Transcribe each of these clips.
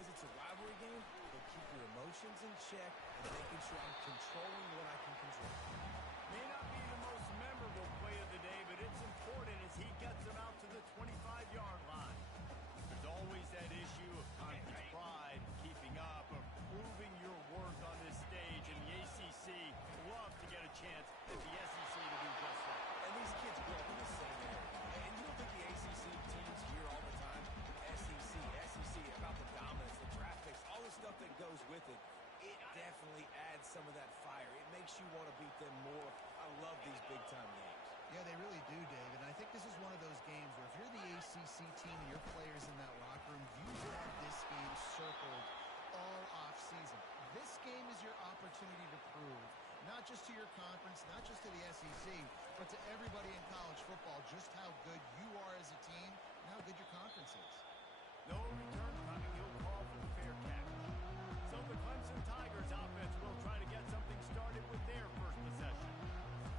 because it's a rivalry game, they'll keep your emotions in check and making sure I'm controlling what I can control. May not be the most memorable play of the day, but it's important as he gets them out to the 25-yard line. There's always that issue of conference pride, keeping up, or proving your worth on this stage, and the ACC loves to get a chance at the SEC to do just that. And these kids grow up in the same area. And you don't think the ACC teams hear all the time, SEC, about the dominance, the draft picks, all the stuff that goes with it. It definitely adds some of that fire. It makes you want to beat them more. I love these big-time games. Yeah, they really do, David. And I think this is one of those games where if you're the ACC team and your players in that locker room, you've had this game circled all offseason. This game is your opportunity to prove, not just to your conference, not just to the SEC, but to everybody in college football, just how good you are as a team and how good your conference is. No return coming. He'll call for the fair catch. So the Clemson Tigers offense will try to get something started with their first possession.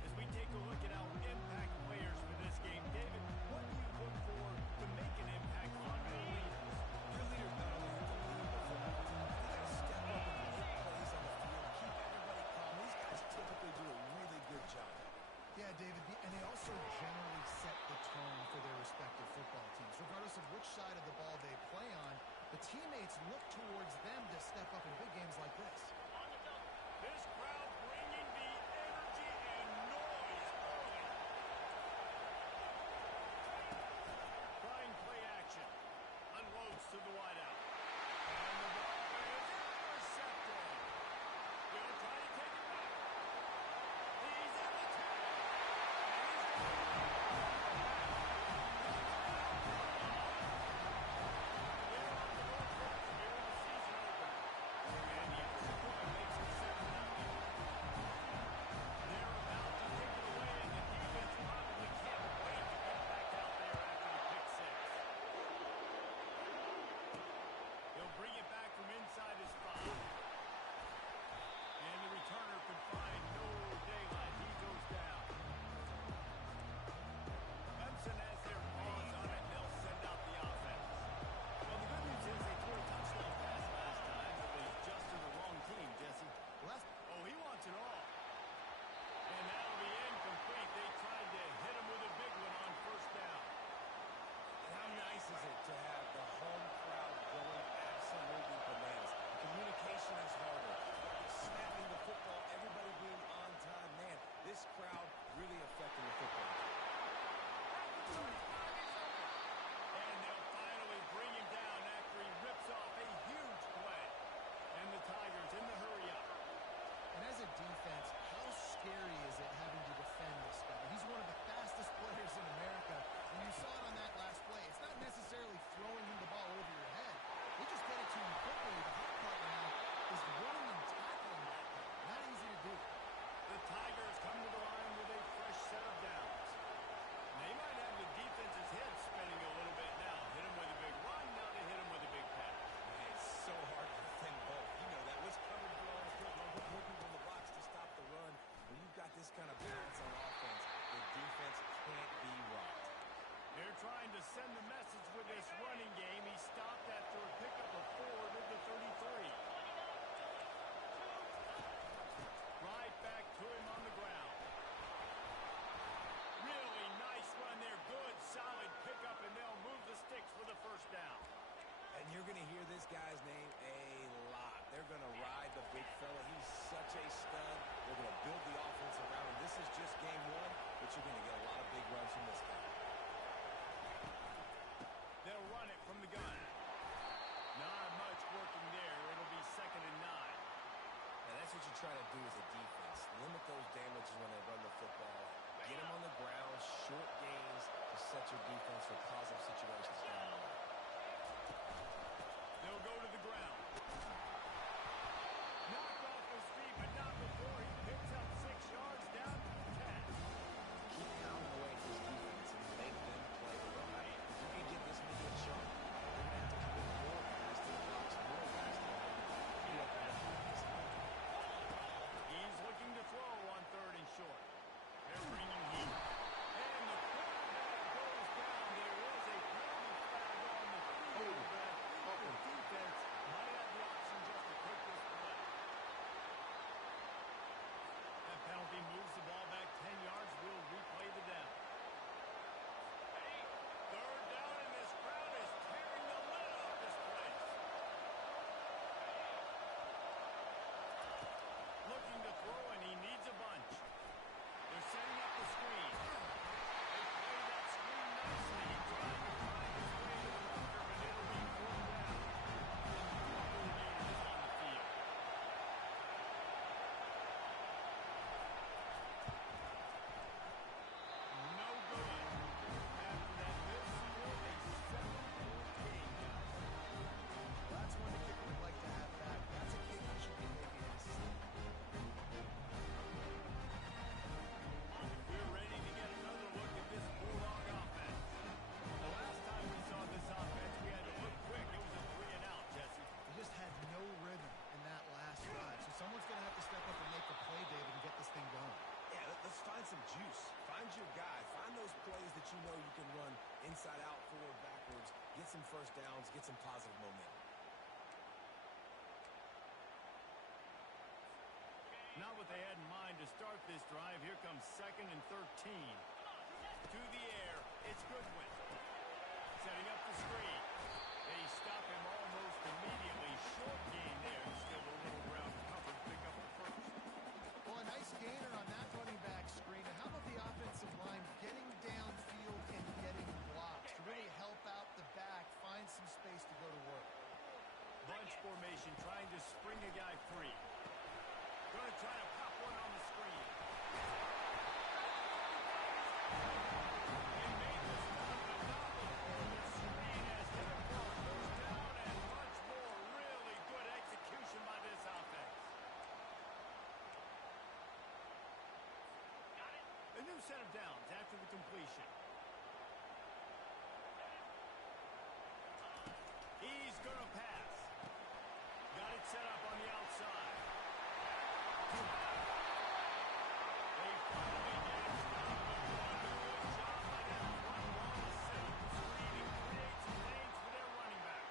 As we take a look at our impact players for this game, David, what do you look for to make an impact on your leaders? Your leaders not only have to lead the football team, they got to step up and make plays on the field, keep everybody calm. These guys typically do a really good job. Yeah, David, and they also generally set the tone for their respective football teams. Regardless of which side of the ball they play on, the teammates look towards them to step up in big games like this. This crowd bringing the energy and noise early. Trying play action. Unloads to the wideout. And the ball is intercepted. They'll try to take it back. He's in the tag. Inside his 5. And the returner could find no daylight. He goes down. Clemson has their paws on it. They'll send out the offense. Well, the good news is they threw a touchdown pass last time. It was just to the wrong team, Jesse. Oh, he wants it all. And that'll be incomplete. They tried to hit him with a big one on first down. And how nice is it to have the home crowd going absolutely bananas. Communication is harder. Snapping the football, everybody being on time. Man, this crowd really affecting the football game. And they'll finally bring him down after he rips off a huge play. And the Tigers in the hurry up. And as a defense, how scary is it having to defend this guy? He's one of the fastest players in America. And you saw it on that last play. It's not necessarily throwing him the ball over your head. They just get it to him quickly. The hard part now is running and tackling that guy. Not easy to do. The Tigers come to the line with a fresh set of downs. They might have the defense's head spinning a little bit now. Hit him with a big run, now they hit him with a big pass. Man, it's so hard to defend both. You know that. Which coverage you on the field? Don't put more people in the box to stop the run. When you've got this kind of balance on offense, the defense can't be rocked. They're trying to send the message with this running game. He stopped after a pickup of 4 to the 33. Right back to him on the ground. Really nice run there. Good, solid pickup, and they'll move the sticks for the first down. And you're going to hear this guy's name a lot. They're going to ride the big fella. He's such a stud. They're going to build the offense around him. This is just game 1, but you're going to get a lot of big runs from this guy. They'll run it from the gun. Not much working there. It'll be 2nd and 9. And that's what you try to do as a defense. Limit those damages when they run the football. Get them on the ground, short gains to set your defense for positive situations down the line. They'll go to the ground. Knocked off his feet, but not before he picks up 6 yards down to the 10. Keep pounding away at this defense and make them play right. If you can get this nigga a shot, they're going to have to commit more guys to the box, more guys to the line. He's looking to throw on 3rd and short. They're bringing heat. And the quarterback goes down. There is a penalty flag on the field, but the defense you know you can run inside out, forward, backwards, get some first downs, get some positive momentum. Not what they had in mind to start this drive. Here comes 2nd and 13. To the air, it's Goodwin. Setting up the screen. They stop him almost immediately. Short gain there. Still a little ground cover to pick up the first. Well, a nice gainer on that running back screen. And how about the offensive line getting downfield and getting blocks to really help out the back, find some space to go to work. Bunch formation, trying to spring a guy free. Going to try to pop one on the screen. They made this one phenomenal. The screen has hit him for a first down and much more. Really good execution by this offense. A new set of downs after the completion. He's going to pass. Got it set up on the outside. They finally get it stopped. Good job by that front wall to set up the screen and create some lanes for their running back.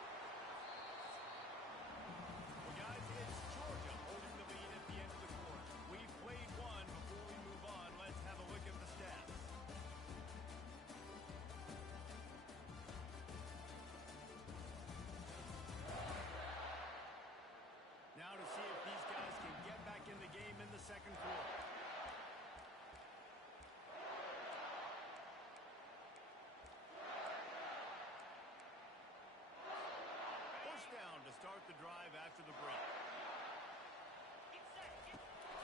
Well, guys, it's Georgia holding the lead at the end of the quarter. We've played one. Before we move on, let's have a look at the stats. Now to see if these guys can get back in the game in the second quarter. First down to start the drive after the break.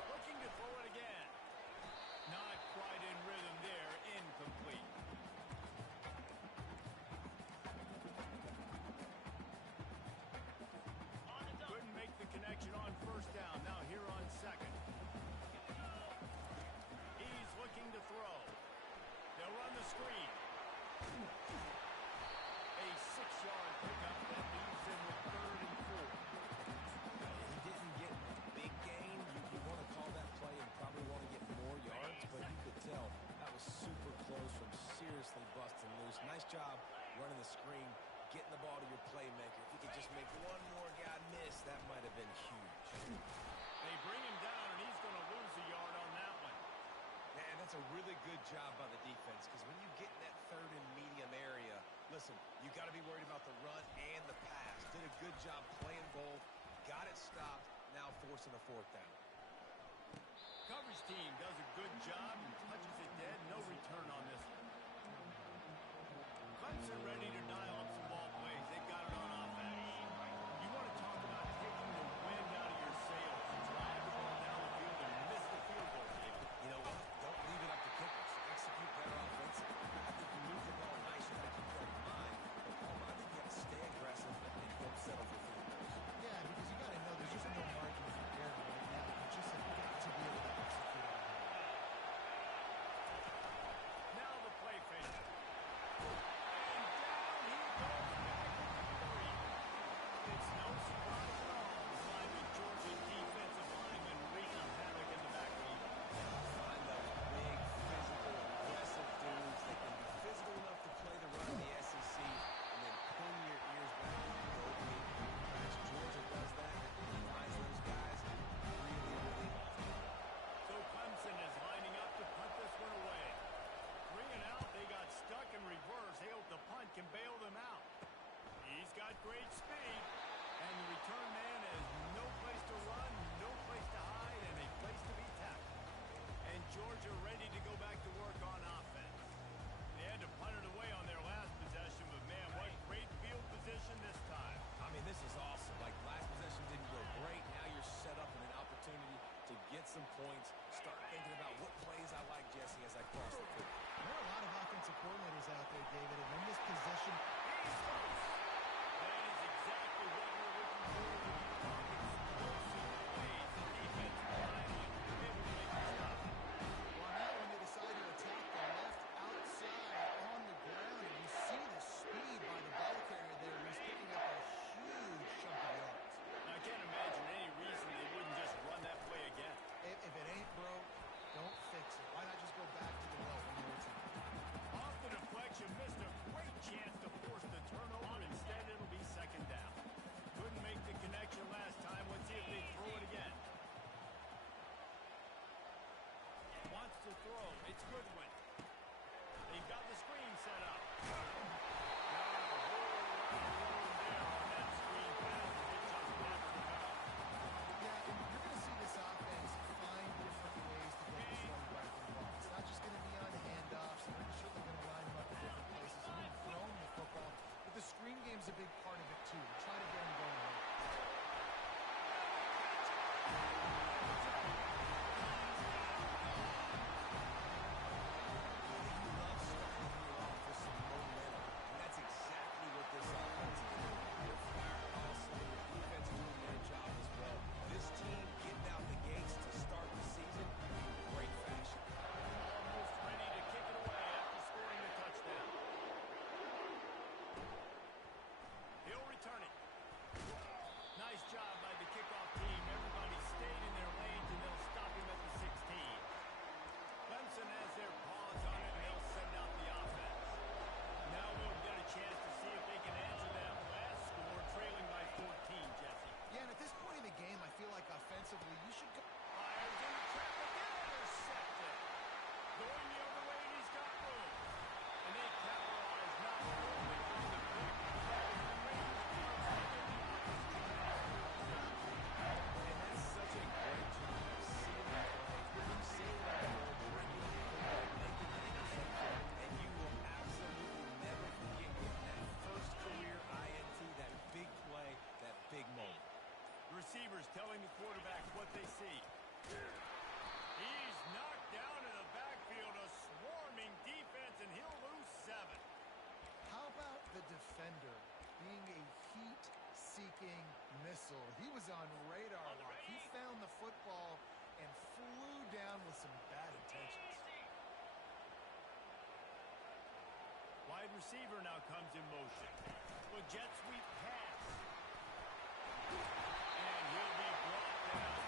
Looking to throw it again. Not quite in rhythm there. Incomplete. Couldn't make the connection on first down. Now here on second. He's looking to throw. They'll run the screen. A 6-yard pickup that leaves him with 3rd and 4. He didn't get a big gain. You want to call that play and probably want to get more yards, but you could tell that was super close from seriously busting loose. Nice job running the screen, getting the ball to your playmaker. If he could just make one more guy miss, that might have been huge. They bring him down, and he's going to lose a yard on that one. Man, that's a really good job by the defense, because when you get in that 3rd and medium area, listen, you got to be worried about the run and the pass. Did a good job playing both, got it stopped, now forcing a 4th down. Coverage team does a good job and touches it dead. No return on this one. Clemson ready to dial up some ball plays. They've got it on offense. You want to talk about taking the wind out of your sails. Drive the ball down the field and miss the field goal, David. You know what? Don't leave it up to kickers. Execute better offensively. I think you move the ball nice. You got to keep that in mind. But Paul, I think you got to stay aggressive and don't settle for field goals. Yeah, because you got to know there's just no margin for error right now. You just have got to be able to execute on that. Now the play fake. And down he goes back to the 3. It's no surprise at all to find the Georgia defensive lineman wreaking havoc in the backfield. Find those big, physical, aggressive dudes. They can be physical enough to play the run in the SEC and then pin your ears back and go big crash. Georgia does that and finds those guys really, really often. So Clemson is lining up to punt this one away. 3 and out, they got stuck in reverse. They hope the punt can bail them out. He's got great speed, and the return man has no place to run, no place to hide, and a place to be tackled. And Georgia ready to go back to work on offense. They had to punt it away on their last possession, but man, what great field position this time. I mean, this is awesome. Like, last possession didn't go great. Now you're set up in an opportunity to get some points. Start thinking about what plays I like, Jesse, as I cross the field. There are a lot of offensive coordinators out there, David, and in this position, He's loose. That is exactly what we're looking for when you talk explosive plays. The defensive line was able to make the stop. well, now when they decide to attack the left outside on the ground, and you see the speed by the ball carrier there, who's picking up a huge chunk of yards. I can't imagine any reason they wouldn't just run that play again. If it ain't broke, don't fix it. Why not just go back to the well one more time? Off the set up. Not a whole lot of room there on that screen pass. It just never developed. Yeah, and you're going to see this offense find different ways to get this running back involved. It's not just going to be on handoffs. They're certainly going to line him up in different places. And even throwing the football. But the screen game's a big part of it, too. Try to get him going right. Offensively, you should go. Fires in the trap again, intercepted. Going the other way, and he's got room. And they capitalize not only on the big play, and that's such a great job of seeing that play, seeing that ball, bringing it forward, making the interception, and you will absolutely never forget that first career INT, that big play, that big moment. Receivers telling the quarterbacks what they see. He's knocked down in the backfield, a swarming defense, and he'll lose 7. How about the defender being a heat-seeking missile? He was on radar lock. He found the football and flew down with some bad intentions. Wide receiver now comes in motion. The jet sweep pass. And he'll be brought down.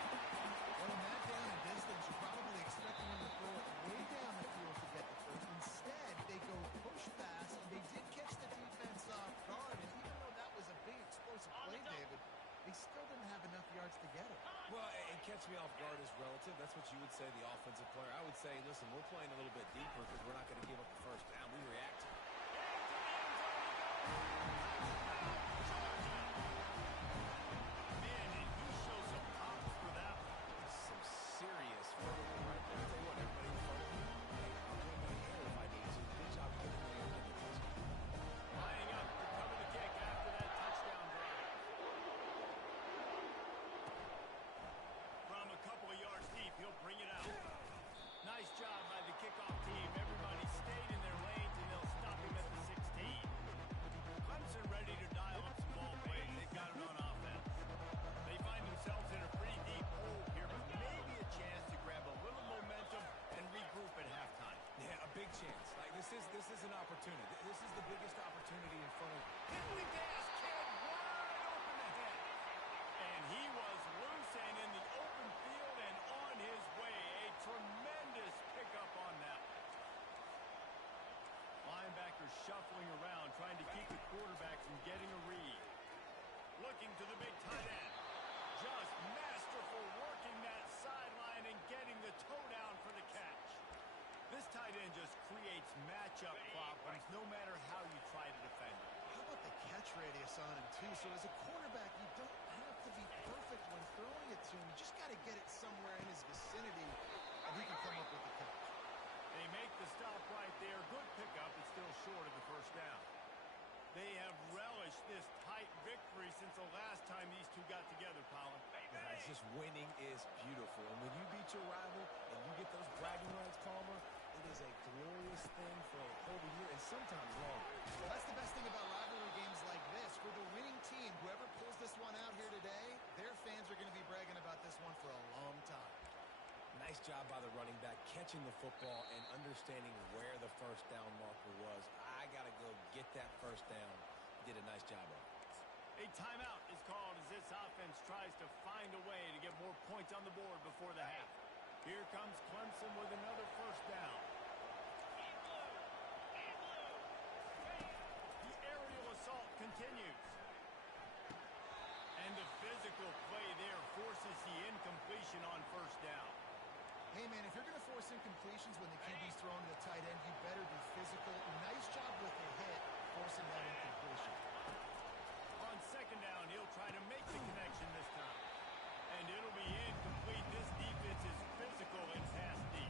Well, in that down and distance, you're probably expecting him to throw it way down the field to get the first. Instead, they go push pass, and they did catch the defense off guard. And even though that was a big explosive play, David, they still didn't have enough yards to get it. Well, and catch me off guard is relative. That's what you would say, the offensive player. I would say, listen, we're playing a little bit deeper because we're not going to give up the first down. We react to it. Man, and he shows some pops for that one. Some serious football right there. I tell you what, everybody in front of me, hey, I'll go in the air if I need to. Good job getting in there and getting the touchdown. Lining up to cover the kick after that touchdown drive. From a couple of yards deep, he'll bring it out. Nice job by the kickoff team. Everybody stayed in their lanes, and they'll stop him at the 16. Clemson ready to dial up some ball plays. They've got it on offense. They find themselves in a pretty deep hole here, but maybe a chance to grab a little momentum and regroup at halftime. Yeah, a big chance. Like this is an opportunity. This is the biggest opportunity in front of. Hit the gas, kid, wide open ahead. And he was loose and in the open field and on his way. A tremendous pickup on that. Linebackers shuffling around, trying to keep the quarterback from getting a read. Looking to the big tight end. Just masterful working that sideline and getting the toe down for the catch. This tight end just creates matchup problems no matter how you try to defend him. How about the catch radius on him, too? So as a quarterback, you don't have to be perfect when throwing it to him. You just got to get it somewhere in his vicinity, and he can come up with the catch. They make the stop right there. Good pickup, but still short of the first down. They have relished this tight victory since the last time these two got together, Colin. It's just winning is beautiful. And when you beat your rival and you get those bragging rights, Palmer, it is a glorious thing for a whole year and sometimes longer. Well, that's the best thing about rivalry games like this. For the winning team, whoever pulls this one out here today, their fans are going to be bragging about this one for a long time. Nice job by the running back, catching the football and understanding where the first down marker was. I got to go get that first down. He did a nice job of it. A timeout is called as this offense tries to find a way to get more points on the board before the half. Here comes Clemson with another first down. The aerial assault continues. And the physical play there forces the incompletion on first down. Hey, man, if you're going to force recent completions when the QB's throwing to the tight end, you better be physical. Nice job with the hit, forcing that incompletion. On second down, he'll try to make the connection this time. And it'll be incomplete. This defense is physical and pass deep.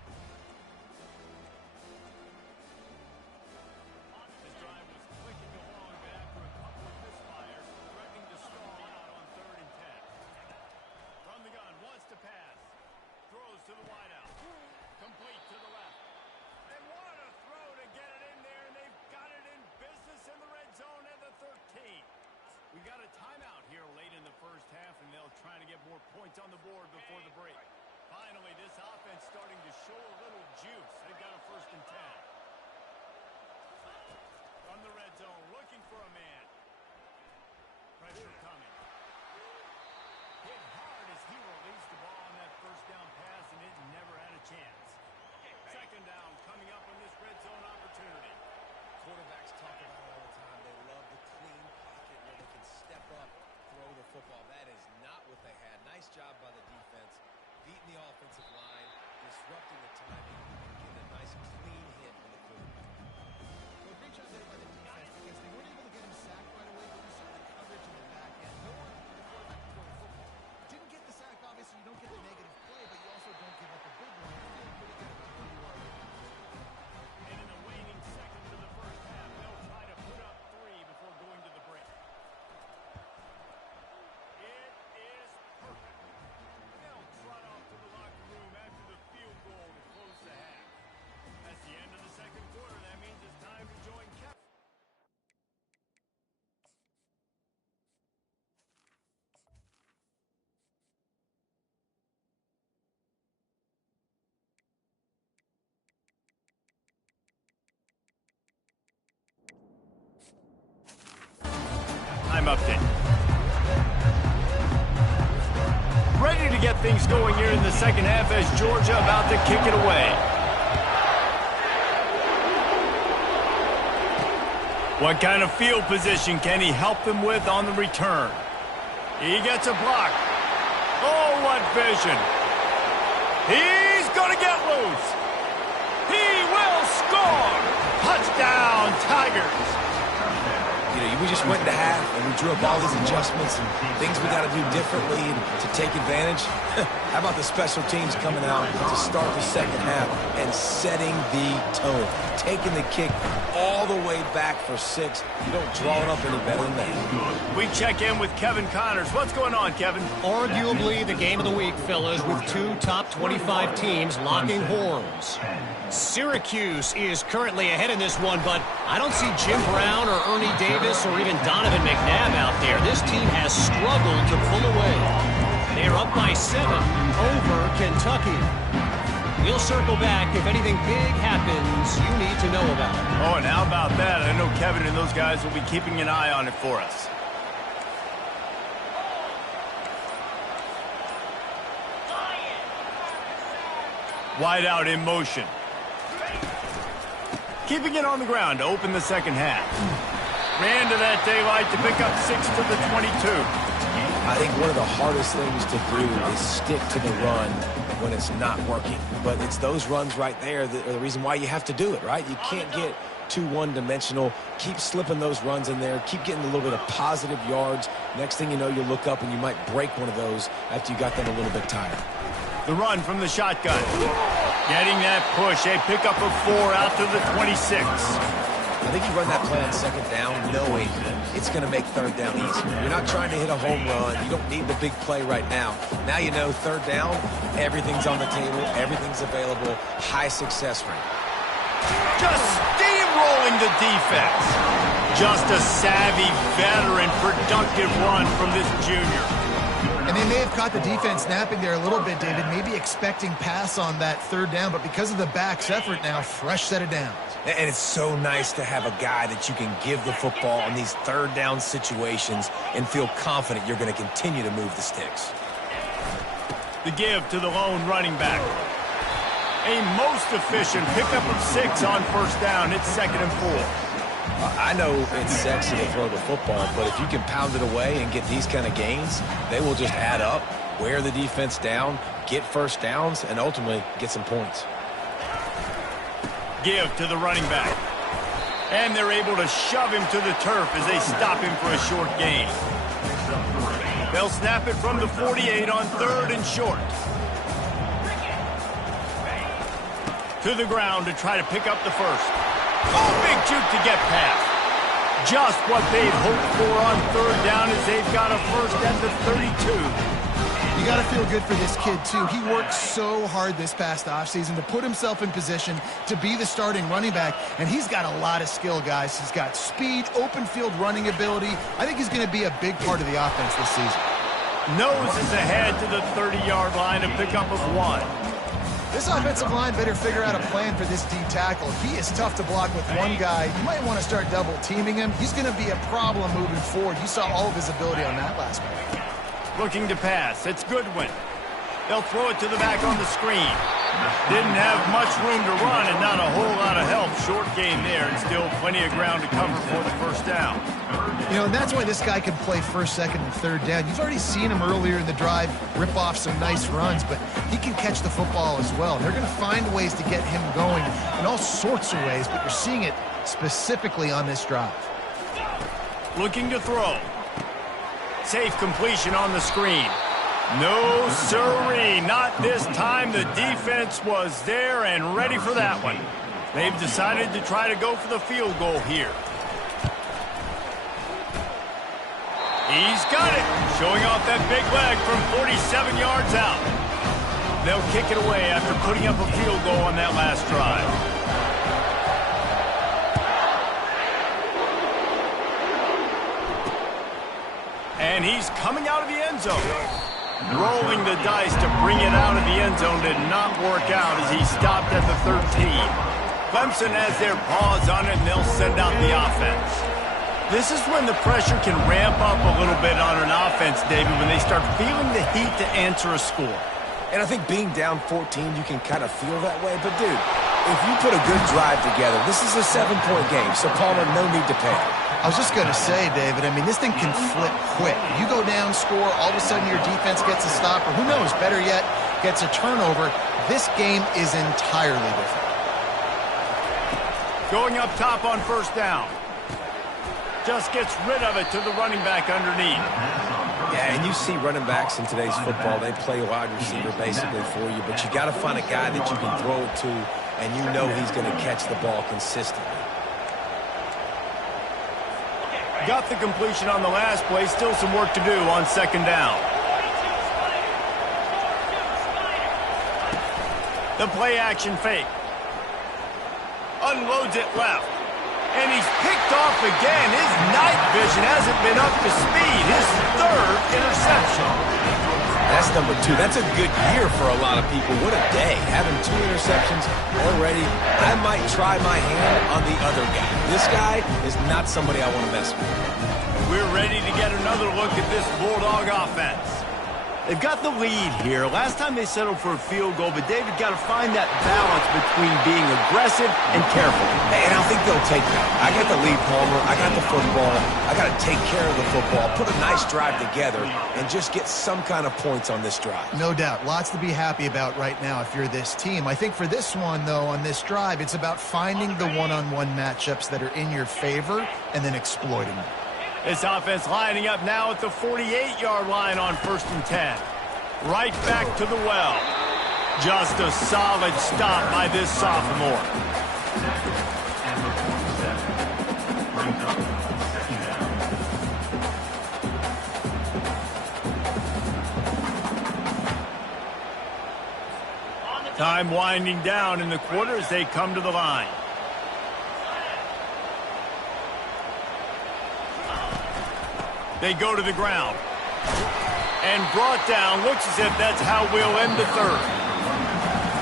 This drive was clicking along, but after a couple of misfires, threatening to stall out on 3rd and 10. From the gun, wants to pass. Throws to the wideout. Complete to the left. And what a throw to get it in there, and they've got it in business in the red zone at the 13. We got a timeout here late in the first half, and they'll try to get more points on the board before the break. Finally, this offense starting to show a little juice. They've got a 1st and 10. From the red zone, looking for a man. Pressure coming. Hit hard as he released the ball on that 1st down pass, and it never had a chance. 2nd down coming up on this red zone opportunity. Quarterbacks talk about it all the time. They love the clean pocket where they can step up, throw the football. That is not what they had. Nice job by the defense, beating the offensive line, disrupting the timing, and getting a nice clean hit on the quarterback. Well, great job there by the defense because they weren't able to get him sacked right away, but we saw the coverage in the back end. No one the quarterback to throw the football. Didn't get the sack, obviously. You don't get the negative play, but you also don't give up a big one. You're feeling pretty good about where you are. And in the waning seconds of the first half, they'll try to put up 3 before going to the break. It is perfect. They'll trot off to the locker room after the field goal to close the half. That's the end of the 2nd quarter. That means it's time to join Kevin. Time update. Ready to get things going here in the 2nd half as Georgia about to kick it away. What kind of field position can he help them with on the return? He gets a block. Oh, what vision. He's going to get loose. He will score. Touchdown, Tigers. You know, we just went into half, and we drew up all these adjustments and things we got to do differently to take advantage. How about the special teams coming out to start the 2nd half and setting the tone, taking the kick all the way back for 6. You don't draw it up any better than that. We check in with Kevin Connors. What's going on, Kevin? Arguably the game of the week, fellas, with 2 top 25 teams locking horns. Syracuse is currently ahead in this one, but I don't see Jim Brown or Ernie Davis or even Donovan McNabb out there. This team has struggled to pull away. They're up by 7 over Kentucky. We'll circle back if anything big happens you need to know about. Oh, and how about that? I know Kevin and those guys will be keeping an eye on it for us. Wide out in motion. Keeping it on the ground to open the 2nd half. Ran to that daylight to pick up 6 to the 22. I think one of the hardest things to do is stick to the run when it's not working. But it's those runs right there that are the reason why you have to do it, right? You can't get too one-dimensional. Keep slipping those runs in there. Keep getting a little bit of positive yards. Next thing you know, you'll look up and you might break one of those after you got them a little bit tired. The run from the shotgun. Getting that push. A pickup of 4 out to the 26. I think you run that play on 2nd down knowing it's going to make 3rd down easier. You're not trying to hit a home run. You don't need the big play right now. Now you know 3rd down, everything's on the table, everything's available, high success rate. Just steamrolling the defense. Just a savvy, veteran, productive run from this junior. And they may have caught the defense napping there a little bit, David, maybe expecting pass on that 3rd down, but because of the back's effort now, fresh set of downs. And it's so nice to have a guy that you can give the football in these 3rd down situations and feel confident you're going to continue to move the sticks. The give to the lone running back. A most efficient pickup of 6 on 1st down. It's 2nd and 4. I know it's sexy to throw the football, but if you can pound it away and get these kind of gains, they will just add up, wear the defense down, get 1st downs, and ultimately get some points. give to the running back. And they're able to shove him to the turf as they stop him for a short gain. They'll snap it from the 48 on 3rd and short. To the ground to try to pick up the first. Oh, big juke to get past. Just what they'd hoped for on 3rd down as they've got a first at the 32. You got to feel good for this kid, too. He worked so hard this past offseason to put himself in position to be the starting running back, and he's got a lot of skill, guys. He's got speed, open field running ability. I think he's going to be a big part of the offense this season. Noses ahead to the 30-yard line to pick up of 1. This offensive line better figure out a plan for this D tackle. He is tough to block with one guy. You might want to start double-teaming him. He's going to be a problem moving forward. You saw all of his ability on that last play. Looking to pass. It's Goodwin. They'll throw it to the back on the screen. Didn't have much room to run and not a whole lot of help. Short gain there and still plenty of ground to cover for the first down. You know, and that's why this guy can play 1st, 2nd, and 3rd down. You've already seen him earlier in the drive rip off some nice runs, but he can catch the football as well. They're going to find ways to get him going in all sorts of ways, but you're seeing it specifically on this drive. Looking to throw. Safe completion on the screen. No, sirree, not this time. The defense was there and ready for that one. They've decided to try to go for the field goal here. He's got it, showing off that big leg from 47 yards out. They'll kick it away after putting up a field goal on that last drive. And he's coming out of the end zone. Rolling the dice to bring it out of the end zone did not work out as he stopped at the 13. Clemson has their paws on it, and they'll send out the offense. This is when the pressure can ramp up a little bit on an offense, David, when they start feeling the heat to answer a score. And I think being down 14, you can kind of feel that way. But, dude, if you put a good drive together, this is a 7-point game, so Palmer, no need to panic. I was just going to say, David, I mean, this thing can flip quick. You go down, score, all of a sudden your defense gets a stop, or who knows, better yet, gets a turnover. This game is entirely different. Going up top on 1st down. Just gets rid of it to the running back underneath. Yeah, and you see running backs in today's football, they play wide receiver basically for you, but you got to find a guy that you can throw it to, and you know he's going to catch the ball consistently. Got the completion on the last play. Still some work to do on 2nd down. The play action fake. Unloads it left. And he's picked off again. His night vision hasn't been up to speed. His 3rd interception. That's number 2. That's a good year for a lot of people. What a day. Having 2 interceptions already. I might try my hand on the other guy. This guy is not somebody I want to mess with. We're ready to get another look at this Bulldog offense. They've got the lead here. Last time they settled for a field goal, but David got to find that balance between being aggressive and careful. And I think they'll take that. I got the lead, Palmer. I got the football. I got to take care of the football, put a nice drive together, and just get some kind of points on this drive. No doubt. Lots to be happy about right now if you're this team. I think for this one, though, on this drive, it's about finding the one-on-one matchups that are in your favor and then exploiting them. This offense lining up now at the 48-yard line on 1st and 10. Right back to the well. Just a solid stop by this sophomore. Time winding down in the quarter as they come to the line. They go to the ground. And brought down. Looks as if that's how we'll end the 3rd.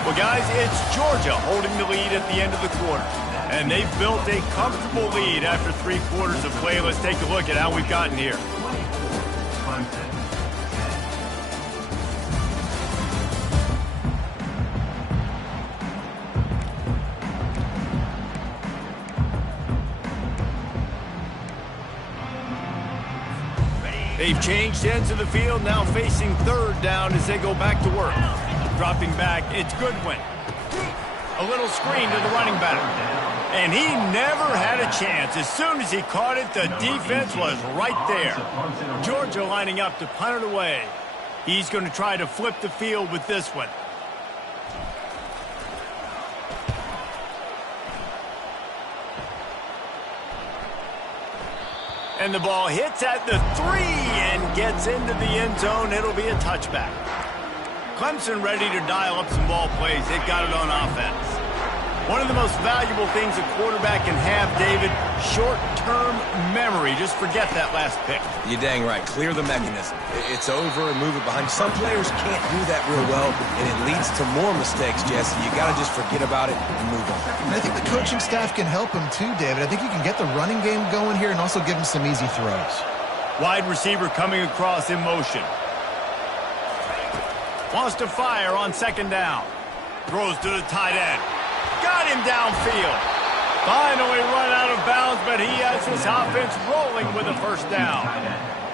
Well, guys, it's Georgia holding the lead at the end of the quarter. And they've built a comfortable lead after 3 quarters of play. Let's take a look at how we've gotten here. They've changed ends of the field, now facing 3rd down as they go back to work. Dropping back, it's Goodwin. A little screen to the running back. And he never had a chance. As soon as he caught it, the defense was right there. Georgia lining up to punt it away. He's going to try to flip the field with this one. And the ball hits at the 3 and gets into the end zone. It'll be a touchback. Clemson ready to dial up some ball plays. They've got it on offense. One of the most valuable things a quarterback can have, David, short-term memory. Just forget that last pick. You're dang right. Clear the mechanism. It's over and move it behind you. Some players can't do that real well, and it leads to more mistakes, Jesse. You got to just forget about it and move on. And I think the coaching staff can help him too, David. I think you can get the running game going here and also give him some easy throws. Wide receiver coming across in motion. Wants to fire on second down. Throws to the tight end. Got him downfield. Finally run out of bounds, but he has his offense rolling with a first down.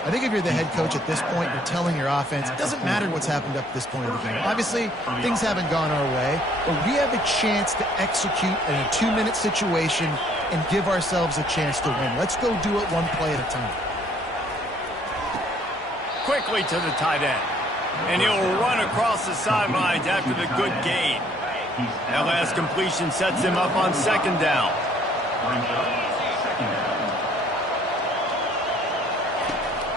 I think if you're the head coach at this point, you're telling your offense, it doesn't matter what's happened up to this point of the game. Obviously, things haven't gone our way, but we have a chance to execute in a 2-minute situation and give ourselves a chance to win. Let's go do it one play at a time. Quickly to the tight end. And he'll run across the sidelines after the good gain. That last completion sets him up on second down.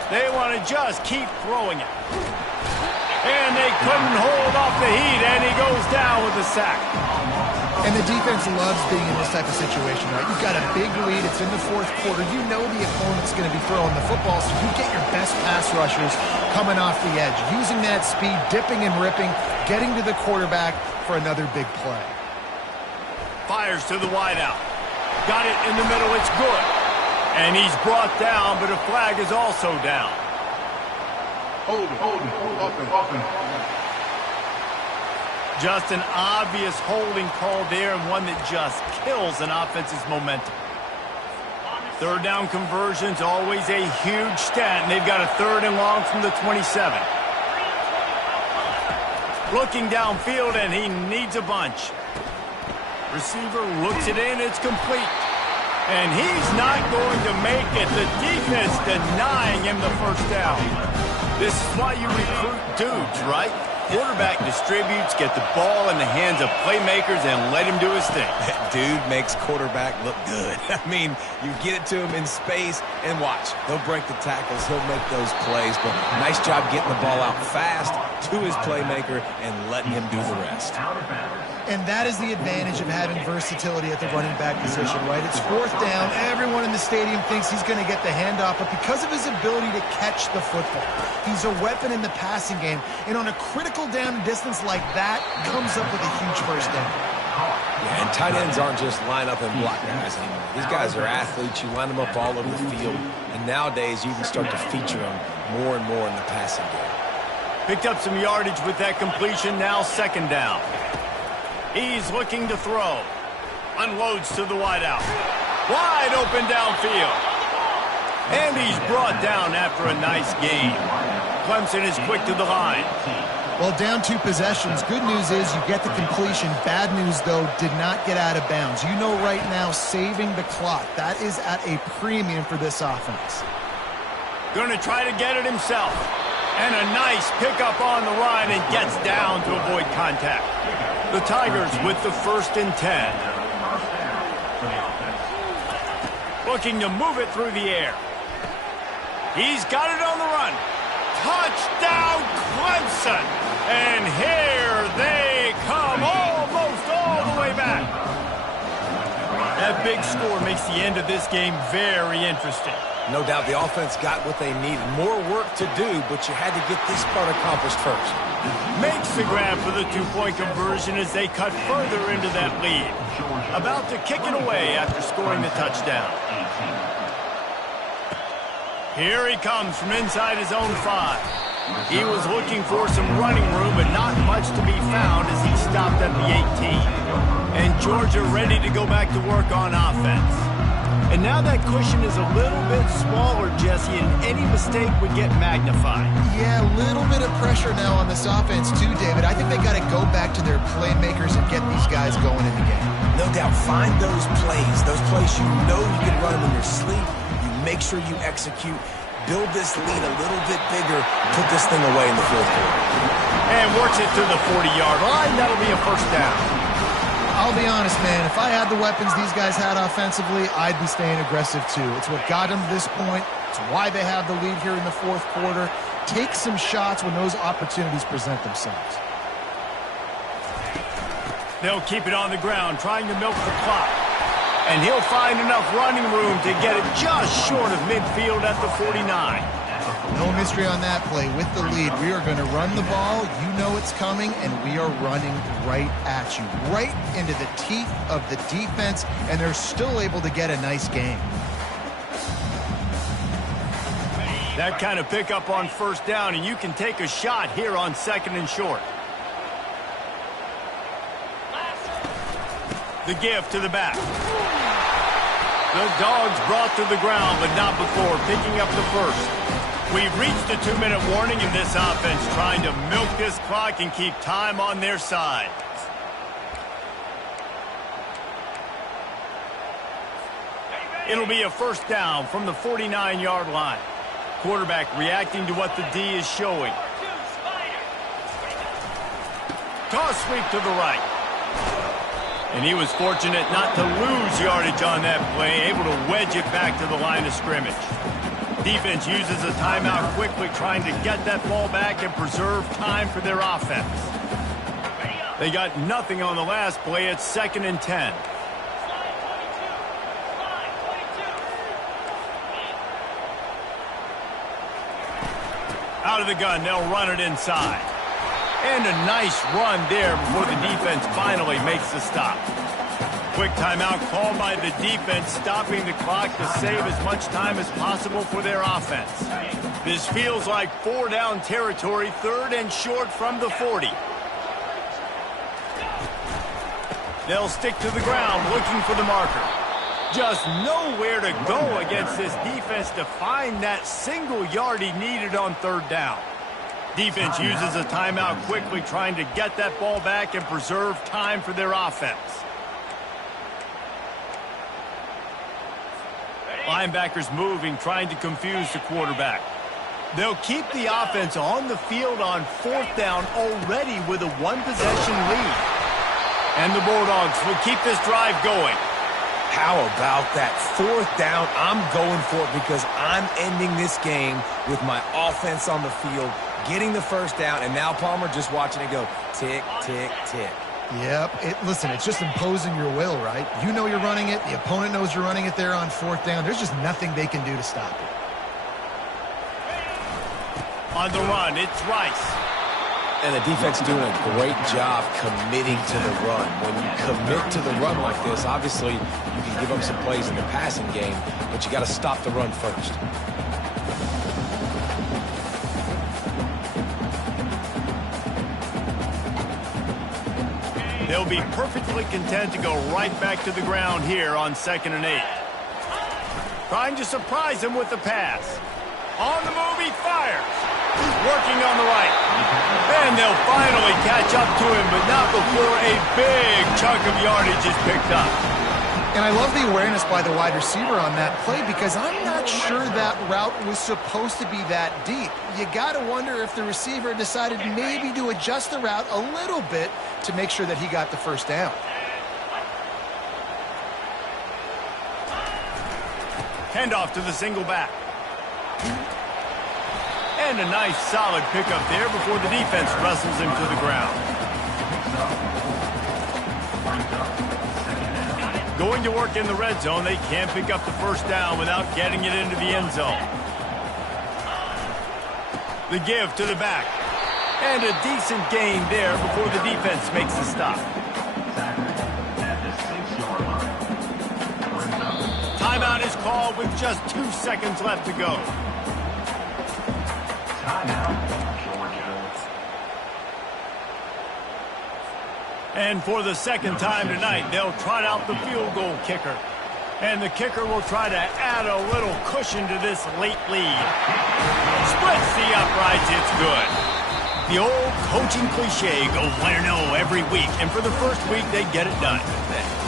They want to just keep throwing it. And they couldn't hold off the heat, and he goes down with a sack. And the defense loves being in this type of situation, right? You've got a big lead. It's in the fourth quarter. You know the opponent's going to be throwing the football, so you get your best pass rushers coming off the edge, using that speed, dipping and ripping, getting to the quarterback for another big play. Fires to the wideout. Got it in the middle. It's good. And he's brought down, but a flag is also down. Hold it. Just an obvious holding call there, and one that just kills an offense's momentum. Third down conversion's always a huge stat, and they've got a 3rd and long from the 27. Looking downfield, and he needs a bunch. Receiver looks it in, it's complete. And he's not going to make it. The defense denying him the first down. This is why you recruit dudes, right? Quarterback distributes, get the ball in the hands of playmakers, and let him do his thing. That dude makes quarterback look good. I mean, you get it to him in space, and watch. He'll break the tackles. He'll make those plays. But nice job getting the ball out fast to his playmaker and letting him do the rest. And that is the advantage of having versatility at the running back position, right? It's 4th down. Everyone in the stadium thinks he's going to get the handoff, but because of his ability to catch the football, he's a weapon in the passing game. And on a critical down and distance like that, comes up with a huge first down. Yeah, and tight ends aren't just line up and block guys anymore. These guys are athletes. You line them up all over the field. And nowadays, you can start to feature them more and more in the passing game. Picked up some yardage with that completion. Now 2nd down. He's looking to throw. Unloads to the wideout. Wide open downfield. And he's brought down after a nice gain. Clemson is quick to the line. Well, down 2 possessions. Good news is you get the completion. Bad news, though, did not get out of bounds. You know right now, saving the clock. That is at a premium for this offense. Going to try to get it himself. And a nice pickup on the line and gets down to avoid contact. The Tigers with the 1st and 10. Looking to move it through the air. He's got it on the run. Touchdown, Clemson! And here they come, almost all the way back. That big score makes the end of this game very interesting. No doubt the offense got what they needed. More work to do, but you had to get this part accomplished first. Makes the grab for the 2-point conversion as they cut further into that lead. About to kick it away after scoring the touchdown. Here he comes from inside his own 5. He was looking for some running room, but not much to be found as he stopped at the 18. And Georgia ready to go back to work on offense. And now that cushion is a little bit smaller, Jesse, and any mistake would get magnified. Yeah, a little bit of pressure now on this offense too, David. I think they got to go back to their playmakers and get these guys guys going in the game. No doubt, find those plays you know you can run them in your sleep. You make sure you execute, build this lead a little bit bigger, put this thing away in the fourth quarter. And works it to the 40-yard line. That'll be a first down. I'll be honest, man. If I had the weapons these guys had offensively, I'd be staying aggressive too. It's what got them to this point. It's why they have the lead here in the fourth quarter. Take some shots when those opportunities present themselves. They'll keep it on the ground, trying to milk the clock. And he'll find enough running room to get it just short of midfield at the 49. No mystery on that play. With the lead, we are going to run the ball. You know it's coming, and we are running right at you, right into the teeth of the defense, and they're still able to get a nice game. That kind of pickup on first down, and you can take a shot here on second and short. The give to the back. The Dogs brought to the ground, but not before picking up the first. We've reached the 2-minute warning in this offense, trying to milk this clock and keep time on their side. It'll be a first down from the 49-yard line. Quarterback reacting to what the D is showing. Toss sweep to the right. And he was fortunate not to lose yardage on that play, able to wedge it back to the line of scrimmage. Defense uses a timeout quickly, trying to get that ball back and preserve time for their offense. They got nothing on the last play. It's 2nd and 10. Out of the gun, they'll run it inside. And a nice run there before the defense finally makes the stop. Quick timeout called by the defense, stopping the clock to save as much time as possible for their offense. This feels like 4-down territory, 3rd and short from the 40. They'll stick to the ground looking for the marker. Just nowhere to go against this defense to find that single yard he needed on 3rd down. Defense uses a timeout quickly, trying to get that ball back and preserve time for their offense. Linebackers moving, trying to confuse the quarterback. They'll keep the offense on the field on 4th down already with a 1-possession lead. And the Bulldogs will keep this drive going. How about that 4th down? I'm going for it because I'm ending this game with my offense on the field, getting the first down, and now Palmer just watching it go tick, tick, tick. Yep. Listen, it's just imposing your will, right? You know you're running it. The opponent knows you're running it there on 4th down. There's just nothing they can do to stop it. On the run, it's Rice. And the defense doing a great job committing to the run. When you commit to the run like this, obviously you can give up some plays in the passing game, but you got to stop the run first. They'll be perfectly content to go right back to the ground here on 2nd and 8. Trying to surprise him with the pass. On the move, he fires. Working on the right. And they'll finally catch up to him, but not before a big chunk of yardage is picked up. And I love the awareness by the wide receiver on that play because I'm not sure that route was supposed to be that deep. You got to wonder if the receiver decided maybe to adjust the route a little bit to make sure that he got the first down. Handoff to the single back. And a nice solid pickup there before the defense wrestles him to the ground. Going to work in the red zone, they can't pick up the first down without getting it into the end zone. The give to the back. And a decent gain there before the defense makes the stop. Timeout is called with just 2 seconds left to go. And for the second time tonight, they'll trot out the field goal kicker. And the kicker will try to add a little cushion to this late lead. Splits the uprights, it's good. The old coaching cliche go 1-0 every week, and for the first week, they get it done.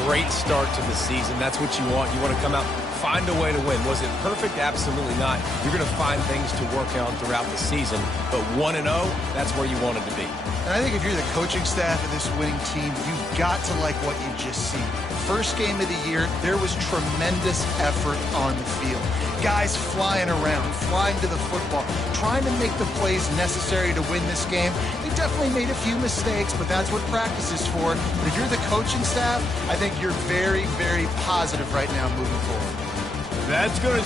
Great start to the season. That's what you want. You want to come out, find a way to win. Was it perfect? Absolutely not. You're going to find things to work on throughout the season, but 1-0, that's where you wanted to be. And I think if you're the coaching staff of this winning team, you've got to like what you've just seen. First game of the year, there was tremendous effort on the field. Guys flying around, flying to the football, trying to make the plays necessary to win this game. They definitely made a few mistakes, but that's what practice is for. But if you're the coaching staff, I think you're very, very positive right now moving forward. That's going to do